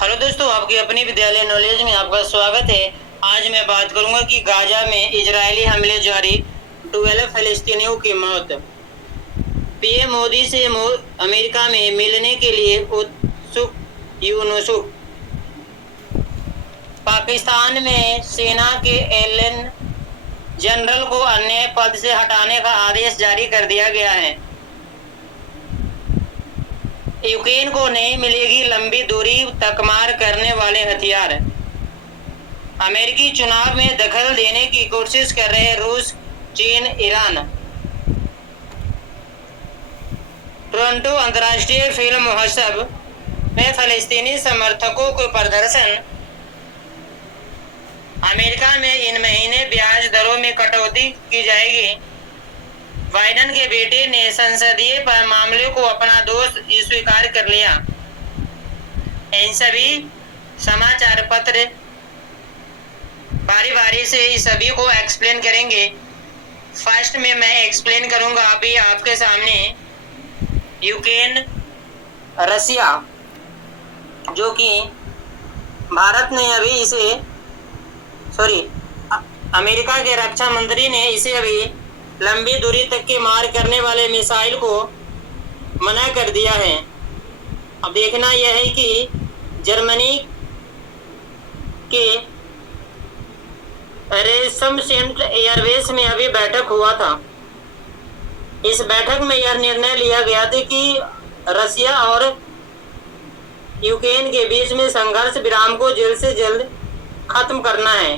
Hello दोस्तों, आपके अपनी विद्यालय नॉलेज में आपका स्वागत है। आज मैं बात करूंगा कि गाजा में इजरायली हमले जारी, 12 फलस्तीनियों की मौत। पीएम मोदी से अमेरिका में मिलने के लिए उत्सुक यूनुस। पाकिस्तान में सेना के एलन जनरल को अन्य पद से हटाने का आदेश जारी कर दिया गया है। यूक्रेन को नहीं मिलेगी लंबी दूरी तक मार करने वाले हथियार। अमेरिकी चुनाव में दखल देने की कोशिश कर रहे रूस, चीन, ईरान। टोरंटो अंतर्राष्ट्रीय फिल्म महोत्सव में फलस्तीनी समर्थकों को प्रदर्शन। अमेरिका में इन महीने ब्याज दरों में कटौती की जाएगी। बाइडेन के बेटे ने संसदीय मामले को अपना दोस्त स्वीकार कर लिया। इन सभी समाचार पत्र बारी बारी से इस सभी को एक्सप्लेन करेंगे। फर्स्ट में मैं एक्सप्लेन करूंगा अभी आपके सामने यूक्रेन रसिया, जो कि भारत ने अभी इसे अमेरिका के रक्षा मंत्री ने इसे अभी लंबी दूरी तक के मार करने वाले मिसाइल को मना कर दिया है। अब देखना यह है कि जर्मनी के रेमसेंट एयरबेस में अभी बैठक हुआ था। इस बैठक में यह निर्णय लिया गया था कि रसिया और यूक्रेन के बीच में संघर्ष विराम को जल्द से जल्द खत्म करना है।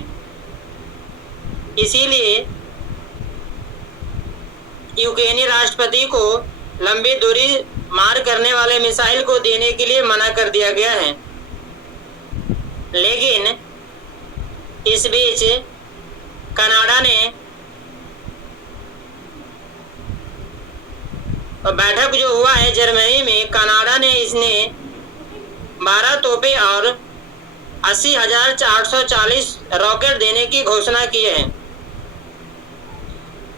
इसीलिए यूक्रेनी राष्ट्रपति को लंबी दूरी मार करने वाले मिसाइल को देने के लिए मना कर दिया गया है। लेकिन इस बीच कनाडा ने बैठक जो हुआ है जर्मनी में, कनाडा ने इसने 12 तोपे और 80,440 रॉकेट देने की घोषणा की है।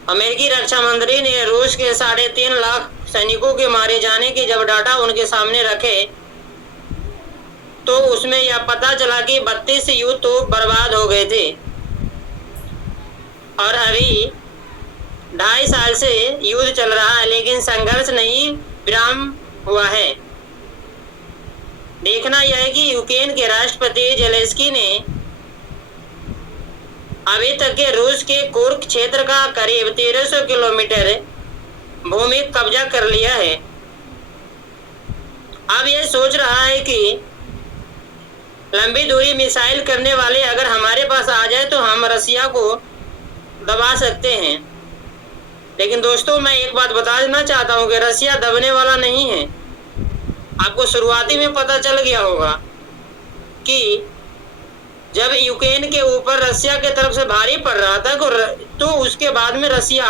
अमेरिकी रक्षा मंत्री ने रूस के 3.5 लाख सैनिकों के मारे जाने के जब डाटा उनके सामने रखे तो उसमें यह पता चला कि 32 युद्ध तो बर्बाद हो गए थे और अभी 2.5 साल से युद्ध चल रहा है, लेकिन संघर्ष नहीं विराम हुआ है। देखना यह है कि यूक्रेन के राष्ट्रपति जेलेंस्की ने अभी तक के रूस के कुर्क क्षेत्र का करीब 1300 किलोमीटर भूमि कब्जा कर लिया है। अब यह सोच रहा है कि लंबी दूरी मिसाइल करने वाले अगर हमारे पास आ जाए तो हम रसिया को दबा सकते हैं। लेकिन दोस्तों, मैं एक बात बताना चाहता हूं कि रसिया दबने वाला नहीं है। आपको शुरुआती में पता चल गया होगा कि जब यूक्रेन के ऊपर रसिया के तरफ से भारी पड़ रहा था तो उसके बाद में रसिया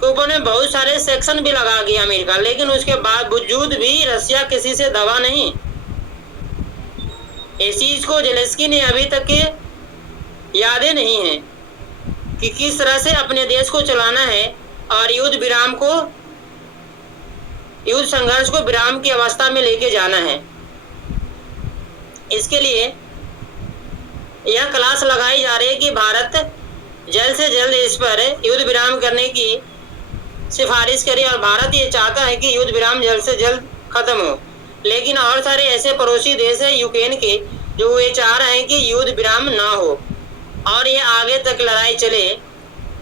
के ऊपर में बहुत सारे सेक्शन भी लगा गया अमेरिका, लेकिन उसके बावजूद भी रसिया किसी से दबा नहीं। इस चीज को जेलेंस्की ने अभी तक के यादें नहीं है कि किस तरह से अपने देश को चलाना है और युद्ध संघर्ष को विराम की अवस्था में लेके जाना है। इसके लिए यह क्लास लगाई जा रही है कि भारत जल्द से जल्द इस पर युद्ध विराम करने की सिफारिश करे और भारत ये चाहता है कि युद्ध विराम जल्द से जल्द खत्म हो। लेकिन और सारे ऐसे पड़ोसी देश है यूक्रेन के जो ये चाह रहे हैं कि युद्ध विराम ना हो और ये आगे तक लड़ाई चले।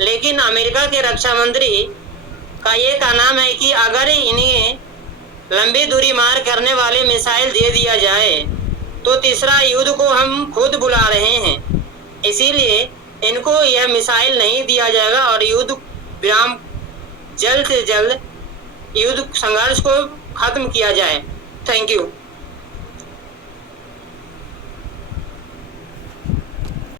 लेकिन अमेरिका के रक्षा मंत्री का ये कहना है कि अगर इन्हें लंबी दूरी मार करने वाले मिसाइल दे दिया जाए तो तीसरा युद्ध को हम खुद बुला रहे हैं। इसीलिए इनको यह मिसाइल नहीं दिया जाएगा और युद्ध विराम जल्द से जल्द युद्ध संघर्ष को खत्म किया जाए। Thank you.